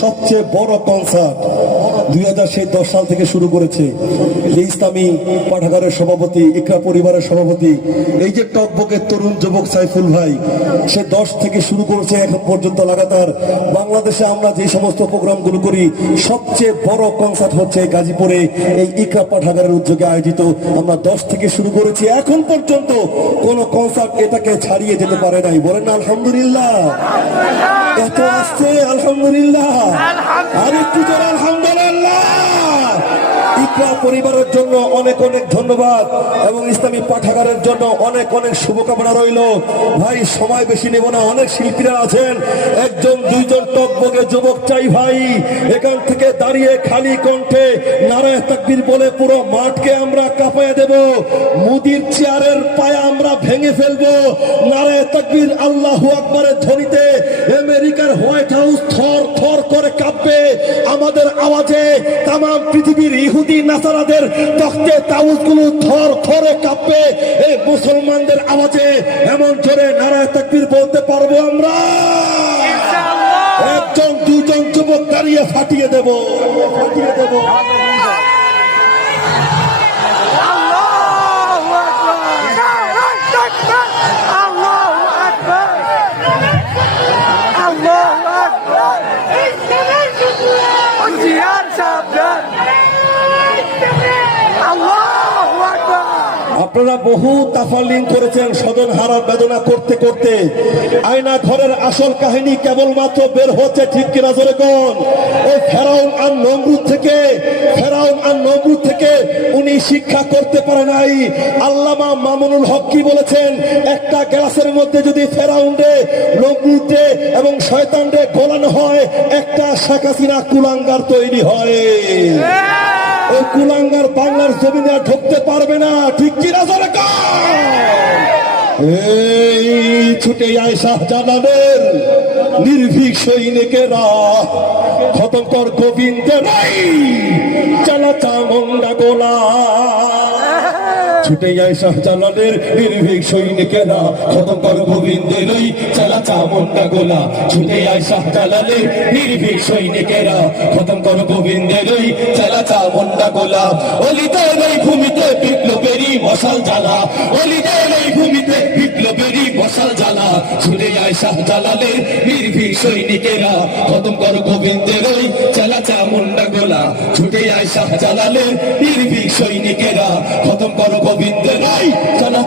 সবচেয়ে বড় কনসার্ট 2010 সাল থেকে শুরু করেছে ইসলামী পাঠাগারের সভাপতি, ইকরা পরিবারের সভাপতি, এই যে টকবকের তরুণ যুবক সাইফুল ভাই, সে 10 থেকে শুরু করেছে এখন পর্যন্ত লাগাতার। বাংলাদেশে আমরা যে সমস্ত প্রোগ্রামগুলো করি সবচেয়ে বড় কনসার্ট হচ্ছে গাজীপুরে এই ইকরা পাঠাগারের উদ্যোগে আয়োজিত। আমরা 10 থেকে শুরু করেছি, এখন পর্যন্ত কোন কনসার্ট এটাকে ছাড়িয়ে যেতে পারে নাই। বলেন আলহামদুলিল্লাহ। এত আসছে আলহামদুলিল্লাহ, আর একটু জোরে আলহামদুলিল্লাহ। ইকরা পরিবারের জন্য অনেক অনেক ধন্যবাদ এবং ইসলামী পাঠাগারের জন্য অনেক অনেক শুভকামনা রইল। ভাই সময় বেশি নেব না, অনেক শিল্পীরা আছেন, একজন দুইজন টকবকে যুবক চাই ভাই। এখান থেকে দাঁড়িয়ে খালি কণ্ঠে নারায়ে তাকবীর বলে পুরো মাঠকে আমরা কাঁপায় দেব, মুদির চেয়ারের পায়া আমরা ভেঙে ফেলবো। নারায়ে তাকবীর আল্লাহু আকবারের ধ্বনিতে আমেরিকার হোয়াইট হাউস থর থর করে কাঁপবে আমাদের আওয়াজে। তাম পৃথিবীর ইহুদি নাসারাদের তখতে তাউজগুলো থর থরে কাঁপবে এই মুসলমানদের আওয়াজে। এমন জোরে নারায়ে তাকবীর বলতে পারবো আমরা, একজন দুজন যুবক দাঁড়িয়ে ফাটিয়ে দেব, ফাটিয়ে দেব। আপনারা বহু তাফালিং করেছেন সদন হারা বেদনা করতে করতে। আয়না ঘরের আসল কাহিনী কেবলমাত্র বের হচ্ছে, ঠিক কিনা জোরে কোন? ওই ফেরাউন আর নমরুদ থেকে, ফেরাউন আর নমরুদ থেকে উনি শিক্ষা করতে পারে নাই। আল্লামা মামুনুল হক কি বলেছেন? একটা গ্লাসের মধ্যে যদি ফেরাউন রে, নমরুদ রে এবং শয়তান রে গোলানো হয়, একটা শেখ হাসিনা কুলাঙ্গার তৈরি হয়। ওই কুলাঙ্গার বাংলার জমিনে আর ঢুকতে পারবে না, ঠিক কিনা জোরে কোন? এই ছুটে আয় শাহজালালের নির্ভীক সৈনিকেরা, খতম কর গোবিন্দের চালা চামুন্ডা গোলা। ছুটে যায় শাহজালালের নির্ভীক সৈনিকেরা, খতম কর গোবিন্দের চালা চামুন্ডা গোলা। ছুটে যায় শাহজালালের নির্ভীক সৈনিকেরা, খতম কর গোবিন্দের চালা চামুন্ডা গোলা। অলিদের এই ভূমিতে বিপ্লবেরই মশাল জ্বালা, অলিদের এই ভূমিতে বিপ্লবেরই মশাল জ্বালা। ছুটে যায় শাহজালালের নির্ভীক সৈনিকেরা, খতম কর গোবিন্দের চালা চামুন্ডা গোলা। ছুটে যায় শাহজালালের নির্ভীক সৈনিকেরা, খতম কর গোবিন্দের চালা